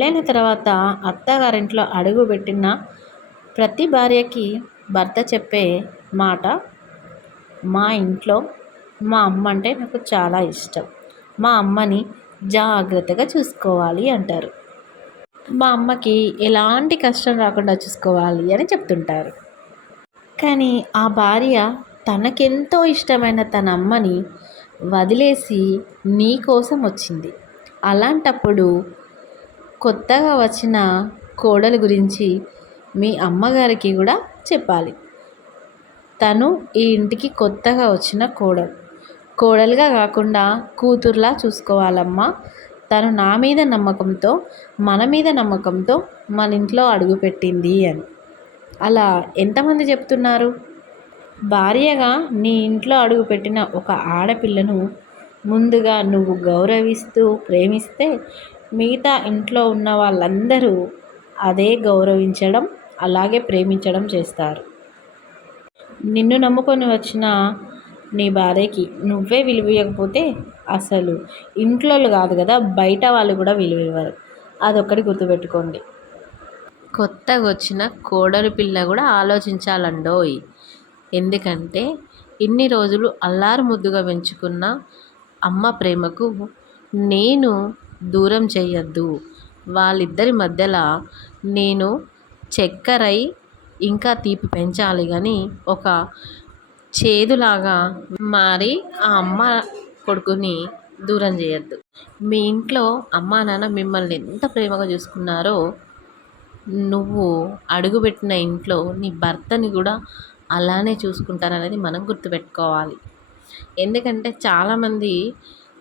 పెళ్ళైన తర్వాత అత్తగారింట్లో అడుగు పెట్టిన ప్రతి భార్యకి భర్త చెప్పే మాట మా ఇంట్లో మా అమ్మ అంటే నాకు చాలా ఇష్టం. మా అమ్మని జాగ్రత్తగా చూసుకోవాలి అంటారు. మా అమ్మకి ఎలాంటి కష్టం రాకుండా చూసుకోవాలి అని చెప్తుంటారు. కానీ ఆ భార్య తనకెంతో ఇష్టమైన తన అమ్మని వదిలేసి నీ కోసం వచ్చింది. అలాంటప్పుడు కొత్తగా వచ్చిన కోడలు గురించి మీ అమ్మగారికి కూడా చెప్పాలి. తను ఈ ఇంటికి కొత్తగా వచ్చిన కోడలు. కోడలుగా కాకుండా కూతుర్లా చూసుకోవాలమ్మా. తను నా మీద నమ్మకంతో మన మీద నమ్మకంతో మన ఇంట్లో అడుగుపెట్టింది అని. అలా ఎంతమంది చెప్తున్నారు? భార్యగా నీ ఇంట్లో అడుగుపెట్టిన ఒక ఆడపిల్లను ముందుగా నువ్వు గౌరవిస్తూ ప్రేమిస్తే మిగతా ఇంట్లో ఉన్న వాళ్ళందరూ అదే గౌరవించడం అలాగే ప్రేమించడం చేస్తారు. నిన్ను నమ్ముకొని వచ్చిన నీ భార్యకి నువ్వే విలువ ఇవ్వకపోతే అసలు ఇంట్లో కాదు కదా బయట వాళ్ళు కూడా విలువ ఇవ్వరు. అదొక్కటి గుర్తుపెట్టుకోండి. కొత్తగా వచ్చిన కోడలి పిల్ల కూడా ఆలోచించాలండోయ్. ఎందుకంటే ఇన్ని రోజులు అల్లారు ముద్దుగా పెంచుకున్న అమ్మ ప్రేమకు నేను దూరం చేయొద్దు వాళ్ళిద్దరి మధ్యలో నేను చక్కెరై ఇంకా తీపి పెంచాలి కానీ ఒక చేదులాగా మారి ఆ అమ్మ కొడుకుని దూరం చేయొద్దు మీ ఇంట్లో అమ్మా నాన్న మిమ్మల్ని ఎంత ప్రేమగా చూసుకున్నారో నువ్వు అడుగుపెట్టిన ఇంట్లో నీ భర్తని కూడా అలానే చూసుకుంటారనేది మనం గుర్తుపెట్టుకోవాలి. ఎందుకంటే చాలామంది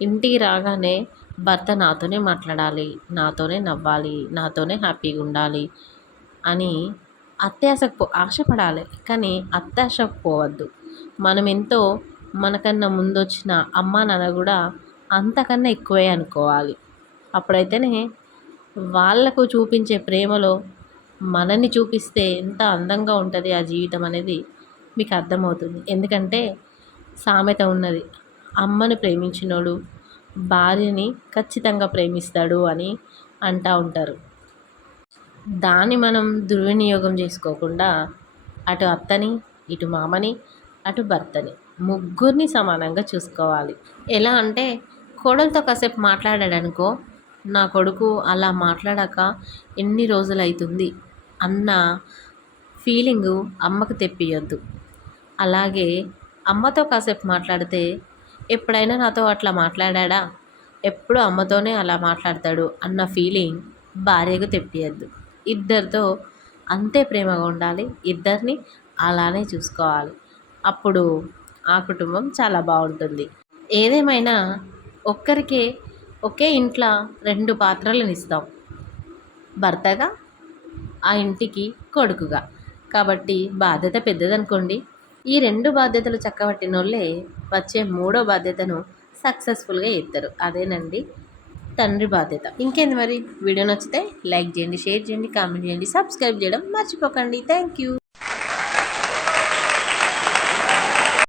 ఇంటికి రాగానే భర్త నాతోనే మాట్లాడాలి నాతోనే నవ్వాలి నాతోనే హ్యాపీగా ఉండాలి అని అత్యాశకు పో ఆశపడాలి. కానీ అత్యాశకు పోవద్దు. మనం ఎంతో మనకన్నా ముందొచ్చిన అమ్మ నాన్న కూడా అంతకన్నా ఎక్కువే అనుకోవాలి. అప్పుడైతేనే వాళ్ళకు చూపించే ప్రేమలో మనల్ని చూపిస్తే ఎంత అందంగా ఉంటుంది ఆ జీవితం అనేది మీకు అర్థమవుతుంది. ఎందుకంటే సామెత ఉన్నది అమ్మను ప్రేమించినోడు భార్యని ఖచ్చితంగా ప్రేమిస్తాడు అని అంటూ ఉంటారు. దాన్ని మనం దుర్వినియోగం చేసుకోకుండా అటు అత్తని ఇటు మామని అటు భర్తని ముగ్గురిని సమానంగా చూసుకోవాలి. ఎలా అంటే కోడలతో కాసేపు మాట్లాడాడనుకో నా కొడుకు అలా మాట్లాడాక ఎన్ని రోజులు అవుతుంది అన్న ఫీలింగు అమ్మకు తెప్పియొద్దు. అలాగే అమ్మతో కాసేపు మాట్లాడితే ఎప్పుడైనా నాతో అట్లా మాట్లాడా ఎప్పుడు అమ్మతోనే అలా మాట్లాడతాడు అన్న ఫీలింగ్ భార్యకు తెప్పియద్దు ఇద్దరితో అంతే ప్రేమగా ఉండాలి. ఇద్దరిని అలానే చూసుకోవాలి. అప్పుడు ఆ కుటుంబం చాలా బాగుంటుంది. ఏదేమైనా ఒక్కరికే ఒకే ఇంట్లో రెండు పాత్రలను ఇస్తాం భర్తగా ఆ ఇంటికి కొడుకుగా. కాబట్టి బాధ్యత పెద్దదనుకోండి. ఈ రెండు బాధ్యతలు చక్కబట్టిన వాళ్ళే వచ్చే మూడో బాధ్యతను సక్సెస్ఫుల్గా ఎత్తారు. అదేనండి తండ్రి బాధ్యత. ఇంకేంది మరి? వీడియో నచ్చితే లైక్ చేయండి షేర్ చేయండి కామెంట్ చేయండి సబ్స్క్రైబ్ చేయడం మర్చిపోకండి. Thank you